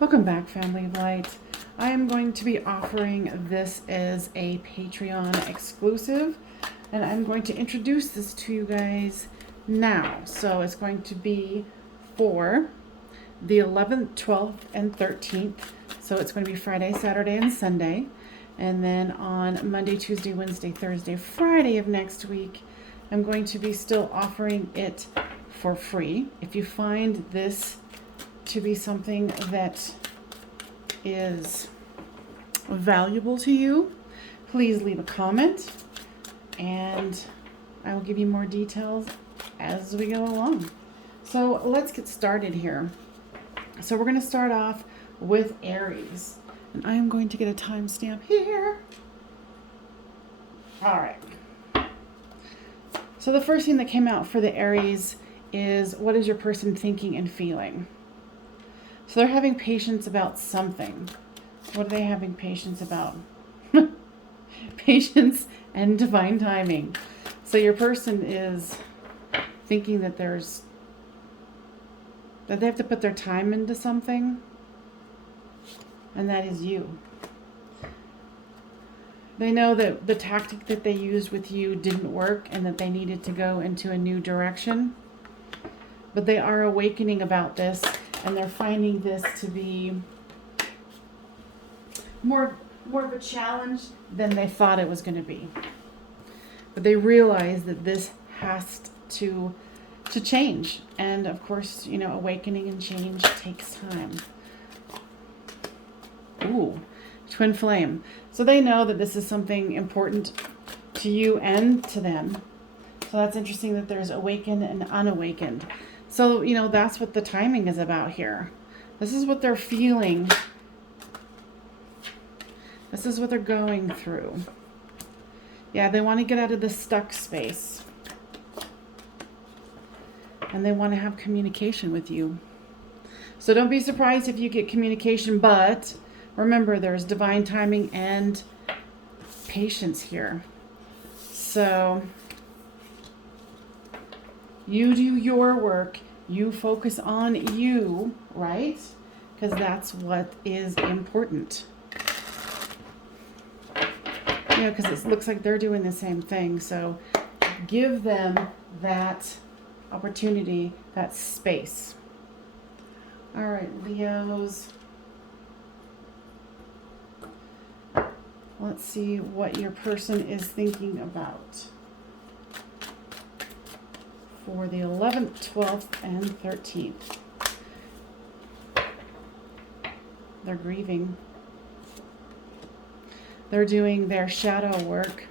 Welcome back, Family of Light. I am going to be offering this as a Patreon exclusive, and I'm going to introduce this to you guys now. So it's going to be for the 11th, 12th, and 13th. So it's going to be Friday, Saturday, and Sunday. And then on Monday, Tuesday, Wednesday, Thursday, Friday of next week, I'm going to be still offering it for free. If you find this to be something that is valuable to you, please leave a comment and I will give you more details as we go along. So let's get started here. So we're going to start off with Aries, and I am going to get a timestamp here. All right. So the first thing that came out for the Aries is, what is your person thinking and feeling? So they're having patience about something. What are they having patience about? Patience and divine timing. So your person is thinking that they have to put their time into something, and that is you. They know that the tactic that they used with you didn't work and that they needed to go into a new direction. But they are awakening about this, and they're finding this to be more of a challenge than they thought it was going to be. But they realize that this has to change. And of course, you know, awakening and change takes time. Ooh, twin flame. So they know that this is something important to you and to them. So that's interesting that there's awakened and unawakened. So, you know, that's what the timing is about here. This is what they're feeling. This is what they're going through. Yeah, they want to get out of this stuck space. And they want to have communication with you. So don't be surprised if you get communication, but remember, there's divine timing and patience here. So you do your work. You focus on you, right? Because that's what is important. You know, because it looks like they're doing the same thing. So give them that opportunity, that space. All right, Leos. Let's see what your person is thinking about for the 11th, 12th, and 13th. They're grieving. They're doing their shadow work.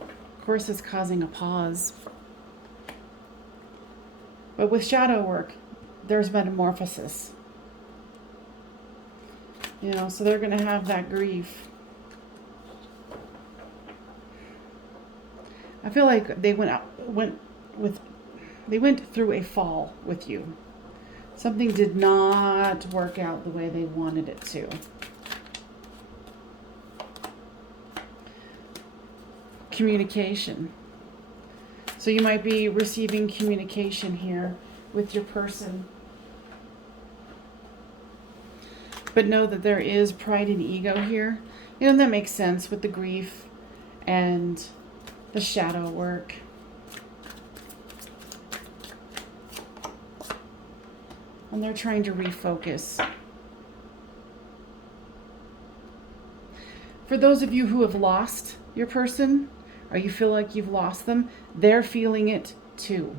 Of course, it's causing a pause. But with shadow work, there's metamorphosis. You know, so they're going to have that grief. I feel like they went through a fall with you. Something did not work out the way they wanted it to. Communication. So you might be receiving communication here with your person. But know that there is pride and ego here. You know, that makes sense with the grief and the shadow work. And they're trying to refocus. For those of you who have lost your person, or you feel like you've lost them, they're feeling it too.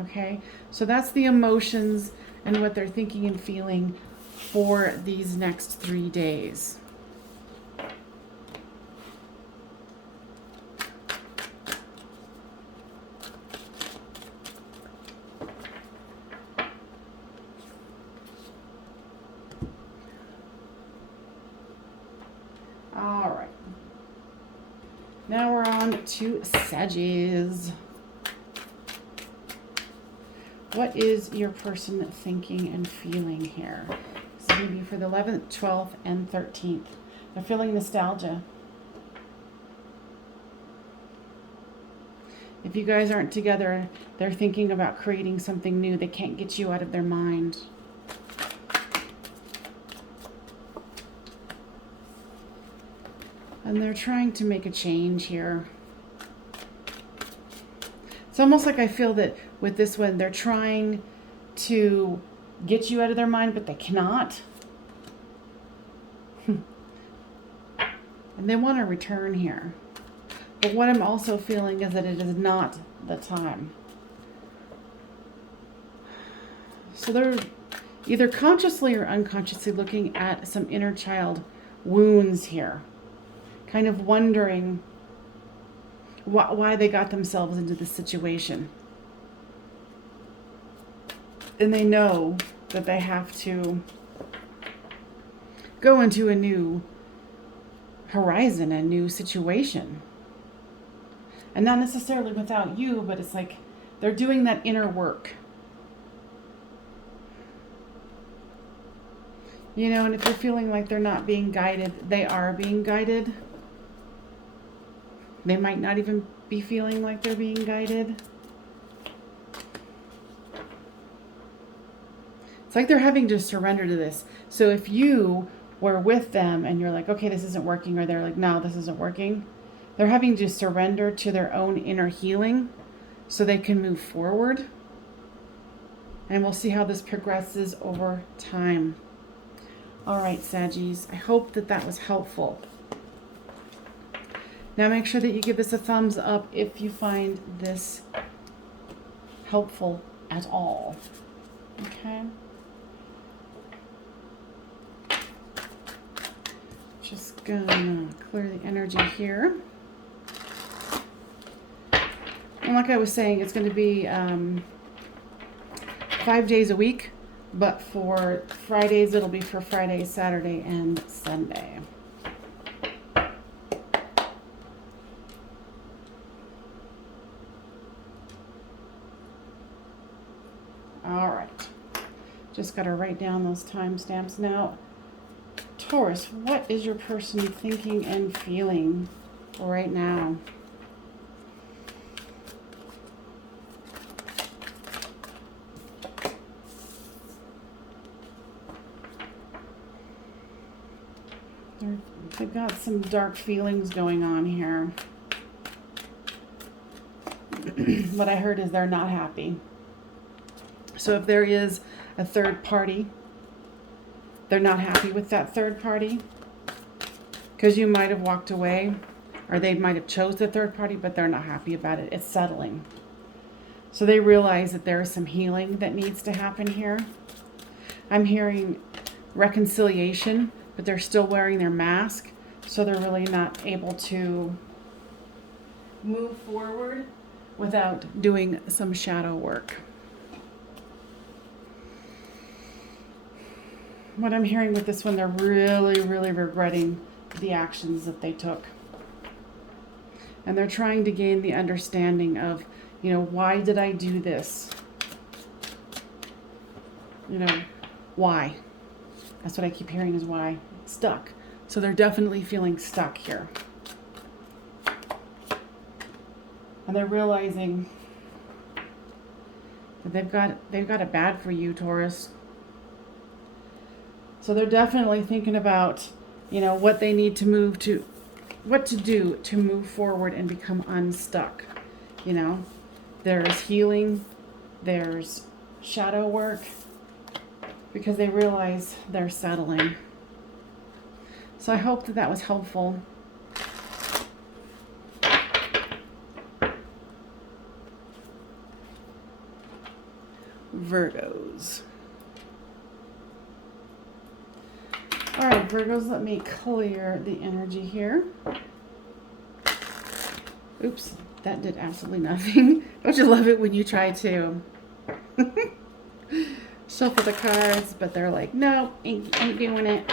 Okay? So that's the emotions and what they're thinking and feeling for these next 3 days. All right. Now we're on to Sagittarius. What is your person thinking and feeling here? This is going to be for the 11th, 12th, and 13th. They're feeling nostalgia. If If you guys aren't together, they're thinking about creating something new. They can't get you out of their mind. And they're trying to make a change here. It's almost like I feel that with this one, they're trying to get you out of their mind, but they cannot. And they want to return here. But what I'm also feeling is that it is not the time. So they're either consciously or unconsciously looking at some inner child wounds here. Kind of wondering why they got themselves into this situation. And they know that they have to go into a new horizon, a new situation. And not necessarily without you, but it's like they're doing that inner work. You know, and if you're feeling like they're not being guided, they are being guided. They might not even be feeling like they're being guided. It's like they're having to surrender to this. So if you were with them and you're like, okay, this isn't working, or they're like, no, this isn't working, they're having to surrender to their own inner healing so they can move forward. And we'll see how this progresses over time. All right, Saggies, I hope that that was helpful. Now make sure that you give this a thumbs up if you find this helpful at all. Okay? Just gonna clear the energy here. And like I was saying, it's going to be 5 days a week, but for Fridays, it'll be for Friday, Saturday, and Sunday. All right. Just got to write down those timestamps now. Taurus, what is your person thinking and feeling right now? They've got some dark feelings going on here. What I heard is they're not happy. So if there is a third party, they're not happy with that third party because you might have walked away, or they might have chose the third party, but they're not happy about it. It's settling. So they realize that there is some healing that needs to happen here. I'm hearing reconciliation, but they're still wearing their mask, so they're really not able to move forward without doing some shadow work. What I'm hearing with this one, they're really, really regretting the actions that they took. And they're trying to gain the understanding of, you know, why did I do this? You know, why? That's what I keep hearing is why. Stuck. So they're definitely feeling stuck here. And they're realizing that they've got it bad for you, Taurus. So they're definitely thinking about, you know, what they need to move to, what to do to move forward and become unstuck. You know, there's healing, there's shadow work, because they realize they're settling. So I hope that that was helpful. Virgos. All right, Virgos, let me clear the energy here. Oops, that did absolutely nothing. Don't you love it when you try to shuffle the cards, but they're like, no, ain't doing it.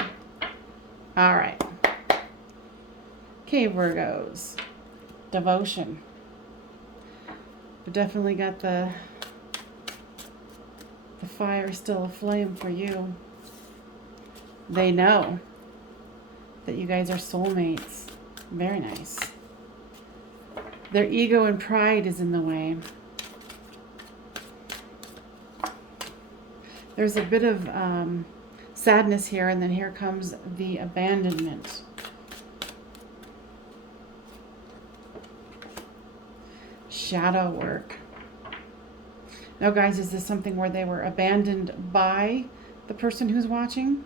All right. Okay, Virgos. Devotion. We've definitely got the fire still aflame for you. They know that you guys are soulmates. Very nice. Their ego and pride is in the way. There's a bit of sadness here, and then here comes the abandonment. Shadow work. Now, guys, is this something where they were abandoned by the person who's watching?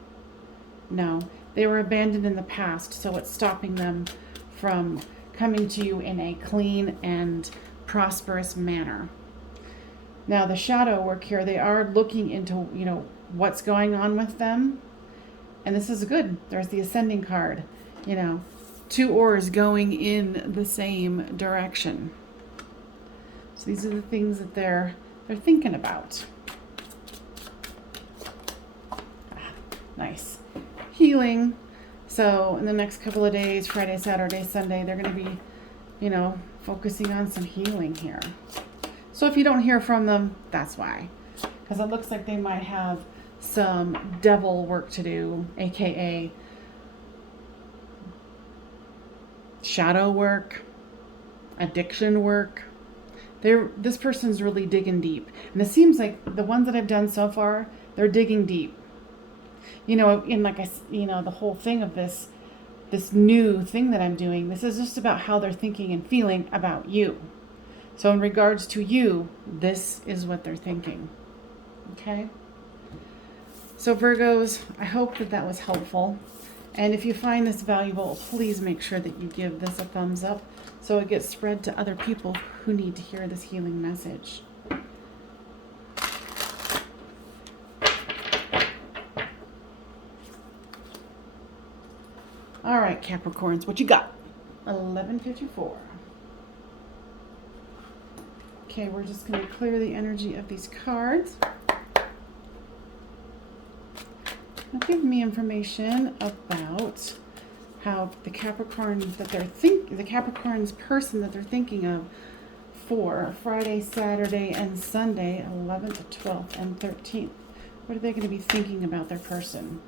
No, they were abandoned in the past, so it's stopping them from coming to you in a clean and prosperous manner. Now, the shadow work here, they are looking into, you know, what's going on with them. And this is good. There's the ascending card, you know, 2 oars going in the same direction. So these are the things that they're thinking about. Nice. Healing. So in the next couple of days, Friday, Saturday, Sunday, they're going to be, you know, focusing on some healing here. So if you don't hear from them, that's why. Because it looks like they might have some devil work to do, aka shadow work, addiction work. This person's really digging deep. And it seems like the ones that I've done so far, they're digging deep. You know, in the whole thing of this new thing that I'm doing, this is just about how they're thinking and feeling about you. So in regards to you, this is what they're thinking. Okay? So Virgos, I hope that was helpful. And if you find this valuable, please make sure that you give this a thumbs up so it gets spread to other people who need to hear this healing message. All right, Capricorns, what you got? 1154. Okay, we're just going to clear the energy of these cards. Now give me information about how the Capricorn the Capricorn's person that they're thinking of for Friday, Saturday, and Sunday, 11th, 12th, and 13th. What are they going to be thinking about their person?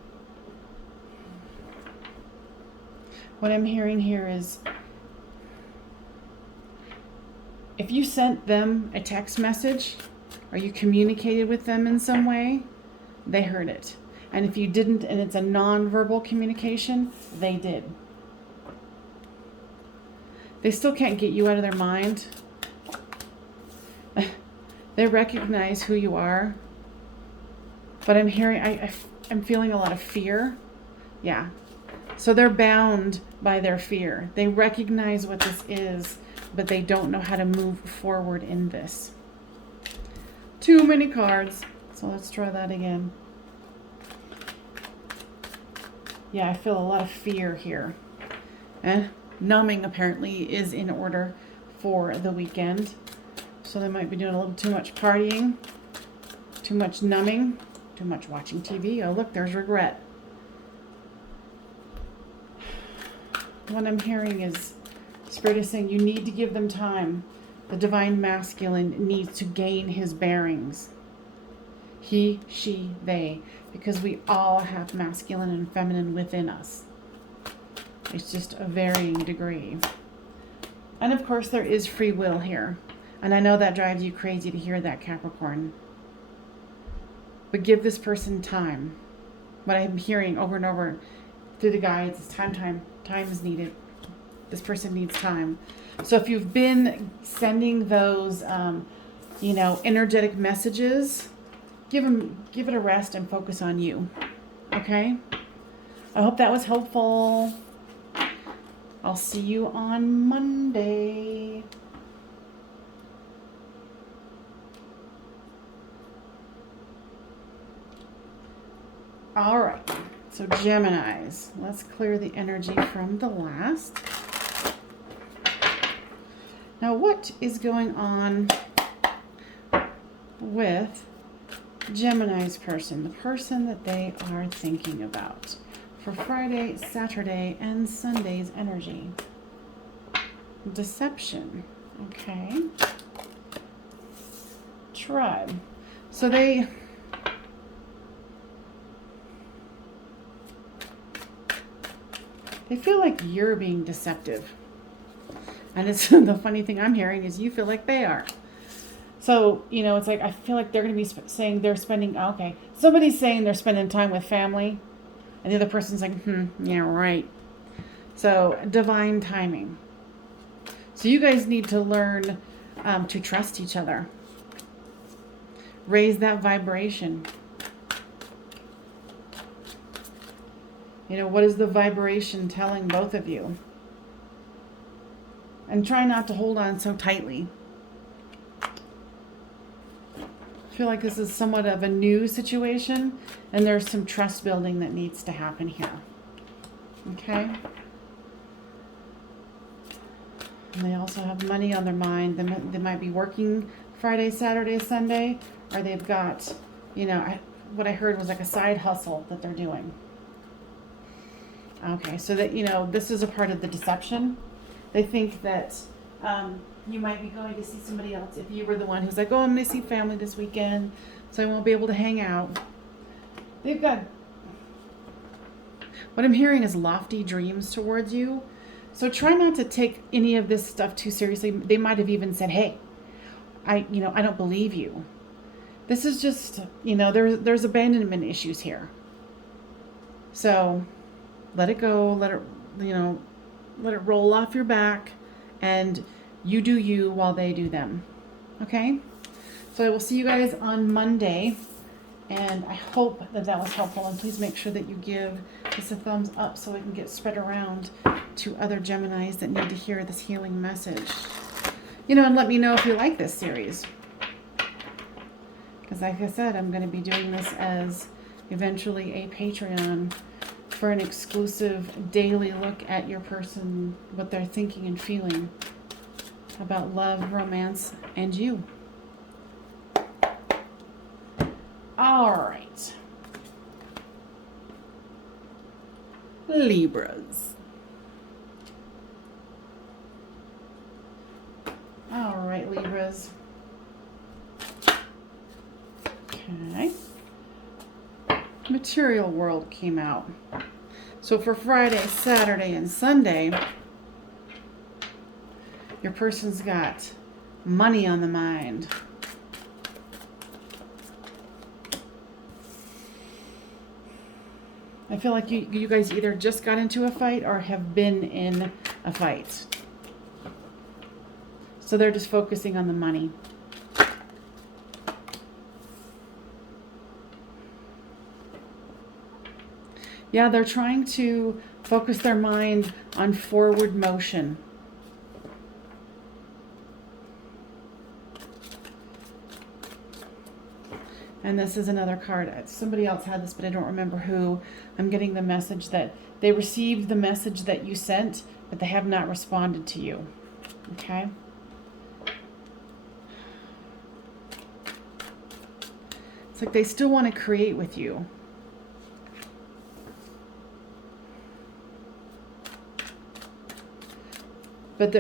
What I'm hearing here is, if you sent them a text message or you communicated with them in some way, they heard it. And if you didn't, and it's a non-verbal communication, they did. They still can't get you out of their mind. They recognize who you are. But I'm hearing, I'm feeling a lot of fear. Yeah. So they're bound by their fear. They recognize what this is, but they don't know how to move forward in this. Too many cards. So let's try that again. Yeah, I feel a lot of fear here. And numbing apparently is in order for the weekend. So they might be doing a little too much partying, too much numbing, too much watching TV. Oh, look, there's regret. What I'm hearing is Spirit is saying you need to give them time. The divine masculine needs to gain his bearings. He, she, they. Because we all have masculine and feminine within us. It's just a varying degree. And of course there is free will here. And I know that drives you crazy to hear that, Capricorn. But give this person time. What I'm hearing over and over through the guides is time is needed. This person needs time. So if you've been sending those, energetic messages, give it a rest and focus on you. Okay? I hope that was helpful. I'll see you on Monday. All right. So Geminis, let's clear the energy from the last. Now, what is going on with Gemini's person, the person that they are thinking about for Friday, Saturday, and Sunday's energy? Deception. Okay. Tribe. So they feel like you're being deceptive. And it's the funny thing I'm hearing is you feel like they are. So, you know, it's like I feel like they're going to be saying they're spending, okay, somebody's saying they're spending time with family, and the other person's like, yeah, right. So, divine timing. So, you guys need to learn to trust each other. Raise that vibration. You know, what is the vibration telling both of you? And try not to hold on so tightly. I feel like this is somewhat of a new situation, and there's some trust building that needs to happen here. Okay? And they also have money on their mind. They might be working Friday, Saturday, Sunday, or they've got, you know, what I heard was like a side hustle that they're doing. Okay, so that, you know, this is a part of the deception. They think that you might be going to see somebody else if you were the one who's like, oh, I'm going to see family this weekend, so I won't be able to hang out. They've got, what I'm hearing is lofty dreams towards you. So try not to take any of this stuff too seriously. They might have even said, hey, I don't believe you. This is just, you know, there's abandonment issues here. So let it go, let it roll off your back, and you do you while they do them. Okay? So I will see you guys on Monday, and I hope that was helpful, and please make sure that you give this a thumbs up so it can get spread around to other Geminis that need to hear this healing message. You know, and let me know if you like this series. Because like I said, I'm going to be doing this as eventually a Patreon for an exclusive daily look at your person, what they're thinking and feeling about love, romance, and you. All right. Libras. All right, Libras. Okay. Material world came out. So for Friday, Saturday, and Sunday, your person's got money on the mind. I feel like you guys either just got into a fight or have been in a fight. So they're just focusing on the money. Yeah, they're trying to focus their mind on forward motion. And this is another card. Somebody else had this, but I don't remember who. I'm getting the message that they received the message that you sent, but they have not responded to you. Okay? It's like they still want to create with you. But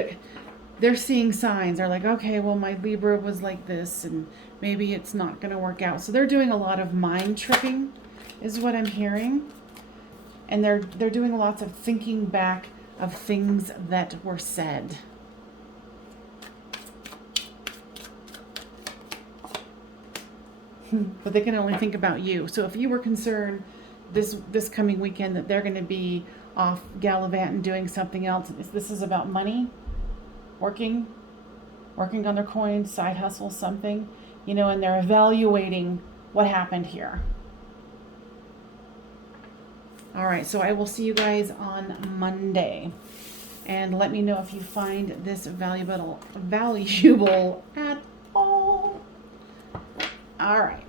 they're seeing signs. They're like, okay, well, my Libra was like this, and maybe it's not going to work out. So they're doing a lot of mind tripping, is what I'm hearing. And they're doing lots of thinking back of things that were said. But they can only think about you. So if you were concerned this coming weekend that they're going to be off gallivanting doing something else, this is about money, working on their coins, side hustle, something, you know, and they're evaluating what happened here. All right, so I will see you guys on Monday, and let me know if you find this valuable at all. All right.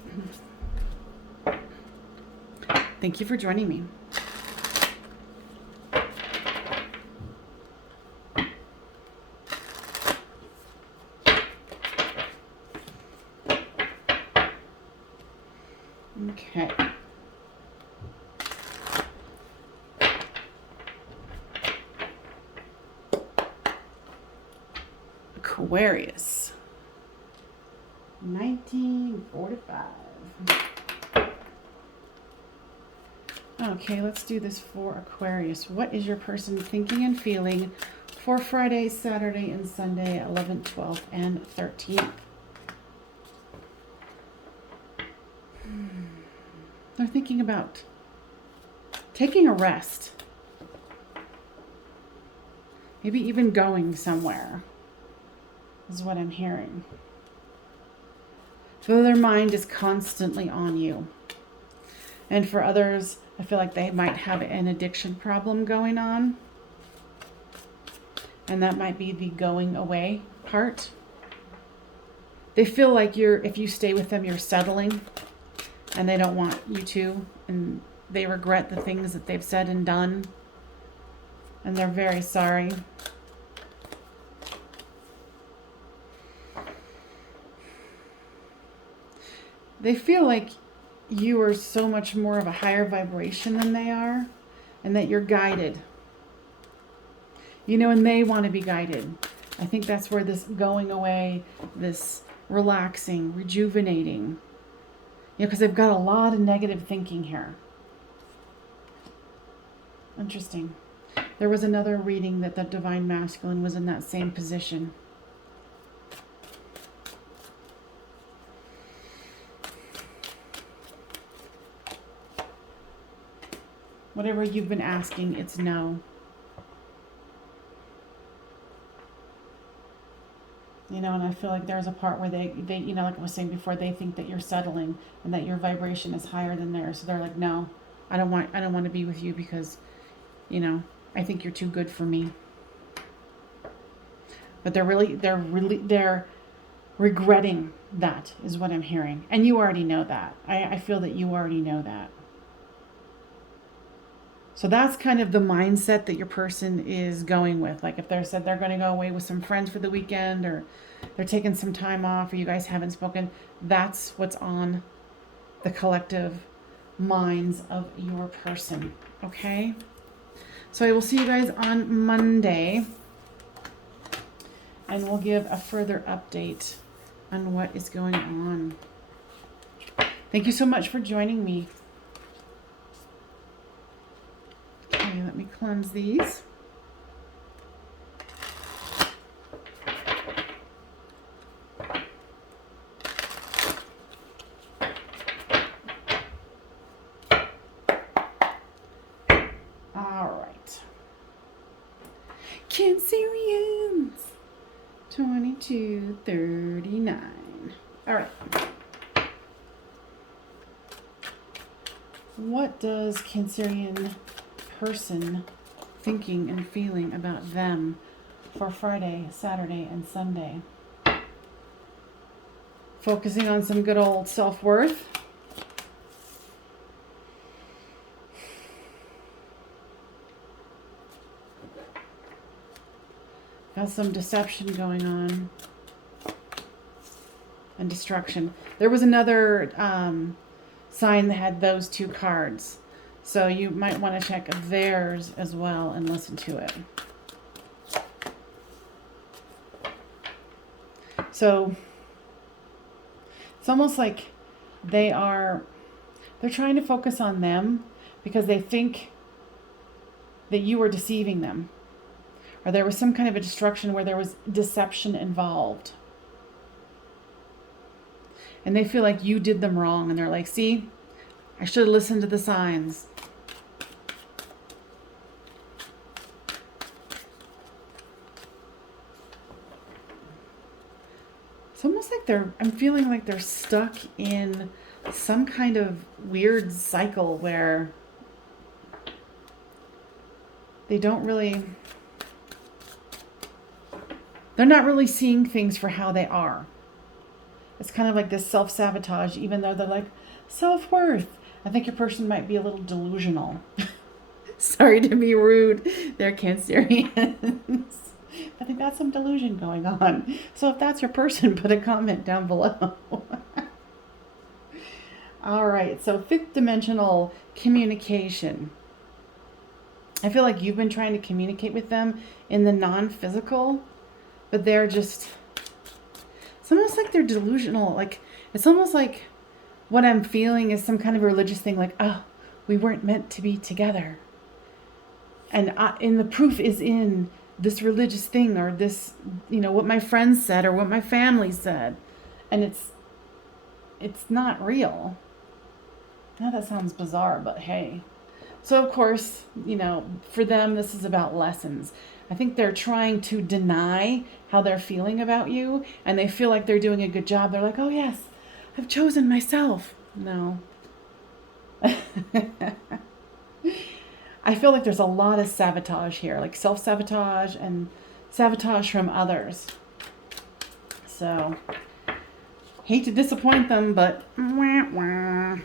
Thank you for joining me. Okay. Aquarius. 1945. Okay, let's do this for Aquarius. What is your person thinking and feeling for Friday, Saturday, and Sunday, 11th, 12th, and 13th. They're thinking about taking a rest. Maybe even going somewhere is what I'm hearing. So their mind is constantly on you. And for others, I feel like they might have an addiction problem going on. And that might be the going away part. They feel like if you stay with them, you're settling. And they don't want you to. And they regret the things that they've said and done. And they're very sorry. They feel like you are so much more of a higher vibration than they are, and that you're guided. You know, and they want to be guided. I think that's where this going away, this relaxing, rejuvenating, you know, because they've got a lot of negative thinking here. Interesting. There was another reading that the Divine Masculine was in that same position. Whatever you've been asking, it's no. You know, and I feel like there's a part where they, you know, like I was saying before, they think that you're settling and that your vibration is higher than theirs. So they're like, no, I don't want to be with you because, you know, I think you're too good for me. But they're regretting that is what I'm hearing. And you already know that. I feel that you already know that. So that's kind of the mindset that your person is going with. Like if they said they're going to go away with some friends for the weekend, or they're taking some time off, or you guys haven't spoken, that's what's on the collective minds of your person. Okay? So I will see you guys on Monday, and we'll give a further update on what is going on. Thank you so much for joining me. Okay, let me cleanse these. All right. Cancerians. 2239. All right. What does Cancerian person thinking and feeling about them for Friday, Saturday, and Sunday? Focusing on some good old self-worth. Got some deception going on. And destruction. There was another sign that had those two cards. So you might want to check theirs as well and listen to it. So it's almost like they're trying to focus on them because they think that you are deceiving them. Or there was some kind of a destruction where there was deception involved. And they feel like you did them wrong. And they're like, see, I should have listened to the signs. It's almost like I'm feeling like they're stuck in some kind of weird cycle where they're not really seeing things for how they are. It's kind of like this self-sabotage, even though they're like, self-worth. I think your person might be a little delusional. Sorry to be rude. They're Cancerians. I think that's some delusion going on. So if that's your person, put a comment down below. All right. So fifth dimensional communication. I feel like you've been trying to communicate with them in the non-physical, but they're just, it's almost like they're delusional. Like, it's almost like what I'm feeling is some kind of religious thing, like, oh, we weren't meant to be together. And the proof is in this religious thing, or this, what my friends said or what my family said. And it's not real. Now that sounds bizarre, but hey. So of course, for them, this is about lessons. I think they're trying to deny how they're feeling about you, and they feel like they're doing a good job. They're like, oh yes, I've chosen myself. No. I feel like there's a lot of sabotage here, like self-sabotage and sabotage from others. So, hate to disappoint them, but wah, wah.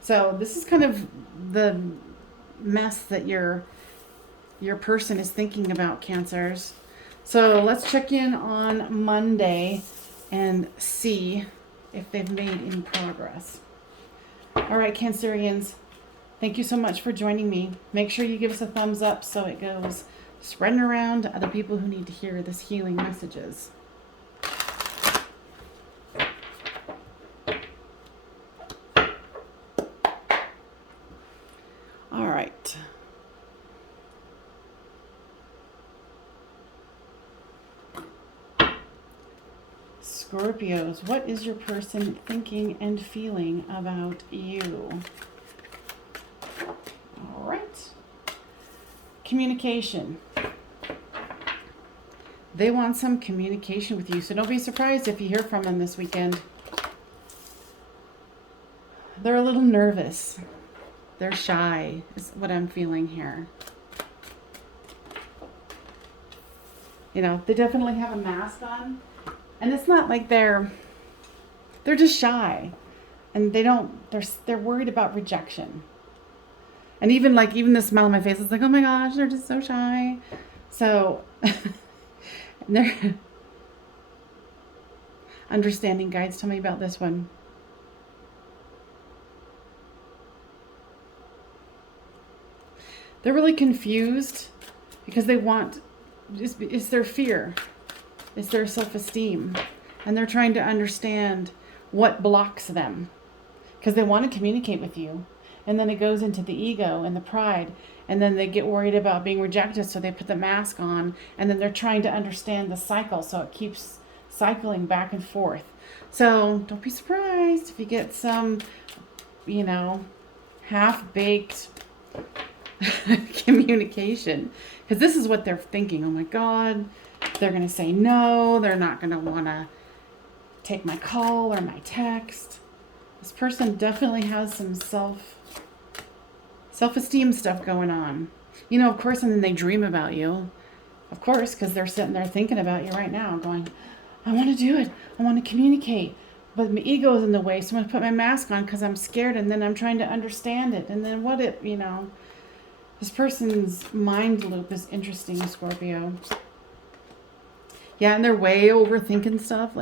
So this is kind of the mess that your person is thinking about, Cancers. So let's check in on Monday and see if they've made any progress. All right, Cancerians, thank you so much for joining me. Make sure you give us a thumbs up so it goes spreading around to other people who need to hear this healing messages. All right. Scorpios, what is your person thinking and feeling about you? All right. Communication. They want some communication with you, so don't be surprised if you hear from them this weekend. They're a little nervous. They're shy, is what I'm feeling here. They definitely have a mask on. And it's not like they're just shy. And they're worried about rejection. And even the smile on my face, it's like, oh my gosh, they're just so shy. So, they're understanding guides, tell me about this one. They're really confused because they want, it's their fear. It's their self-esteem. And they're trying to understand what blocks them. Because they want to communicate with you. And then it goes into the ego and the pride. And then they get worried about being rejected, so they put the mask on. And then they're trying to understand the cycle, so it keeps cycling back and forth. So don't be surprised if you get some, half-baked communication. Because this is what they're thinking. Oh my God. They're going to say no. They're not going to want to take my call or my text. This person definitely has some self-esteem stuff going on. Of course, and then they dream about you. Of course, because they're sitting there thinking about you right now, going, I want to do it. I want to communicate. But my ego is in the way, so I'm going to put my mask on because I'm scared, and then I'm trying to understand it. And then this person's mind loop is interesting, Scorpio. Yeah, and they're way overthinking stuff,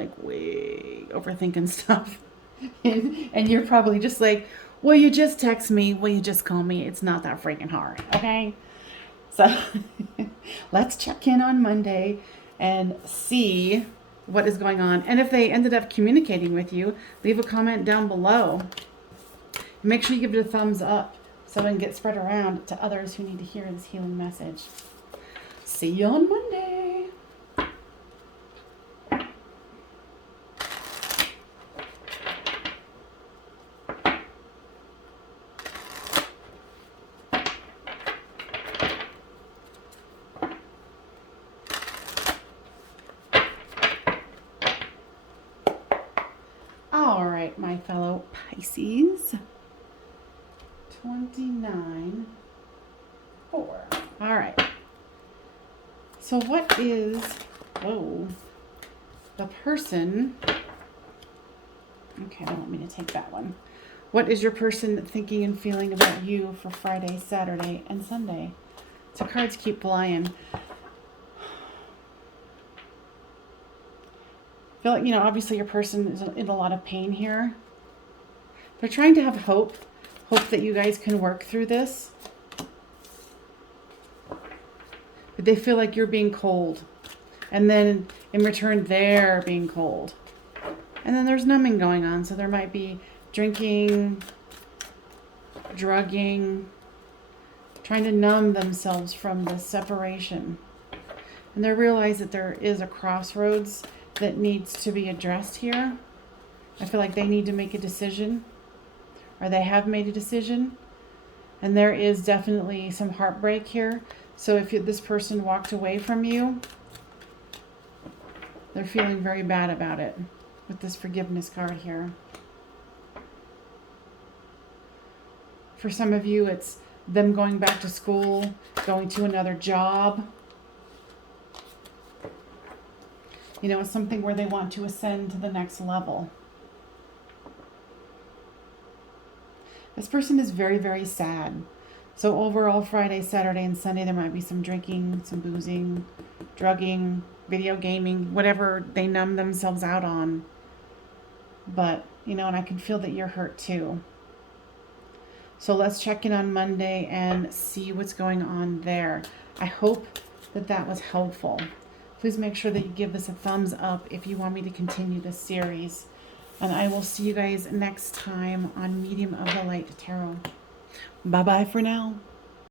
and you're probably just like, will you just text me? Will you just call me? It's not that freaking hard, okay? So let's check in on Monday and see what is going on. And if they ended up communicating with you, leave a comment down below. Make sure you give it a thumbs up so it can get spread around to others who need to hear this healing message. See you on Monday. All right, my fellow Pisces. 29, 4. All right. So what is, the person, okay, I don't want me to take that one. What is your person thinking and feeling about you for Friday, Saturday, and Sunday? So cards keep flying. I feel like, obviously your person is in a lot of pain here. They're trying to have hope that you guys can work through this. But they feel like you're being cold. And then in return, they're being cold. And then there's numbing going on. So there might be drinking, drugging, trying to numb themselves from the separation. And they realize that there is a crossroads that needs to be addressed here. I feel like they need to make a decision, or they have made a decision. And there is definitely some heartbreak here. So if this person walked away from you, they're feeling very bad about it with this forgiveness card here. For some of you, it's them going back to school, going to another job. You know, it's something where they want to ascend to the next level. This person is very, very sad. So overall, Friday, Saturday, and Sunday, there might be some drinking, some boozing, drugging, video gaming, whatever they numb themselves out on. But, you know, and I can feel that you're hurt too. So let's check in on Monday and see what's going on there. I hope that that was helpful. Please make sure that you give this a thumbs up if you want me to continue this series. And I will see you guys next time on Medium of the Light Tarot. Bye-bye for now.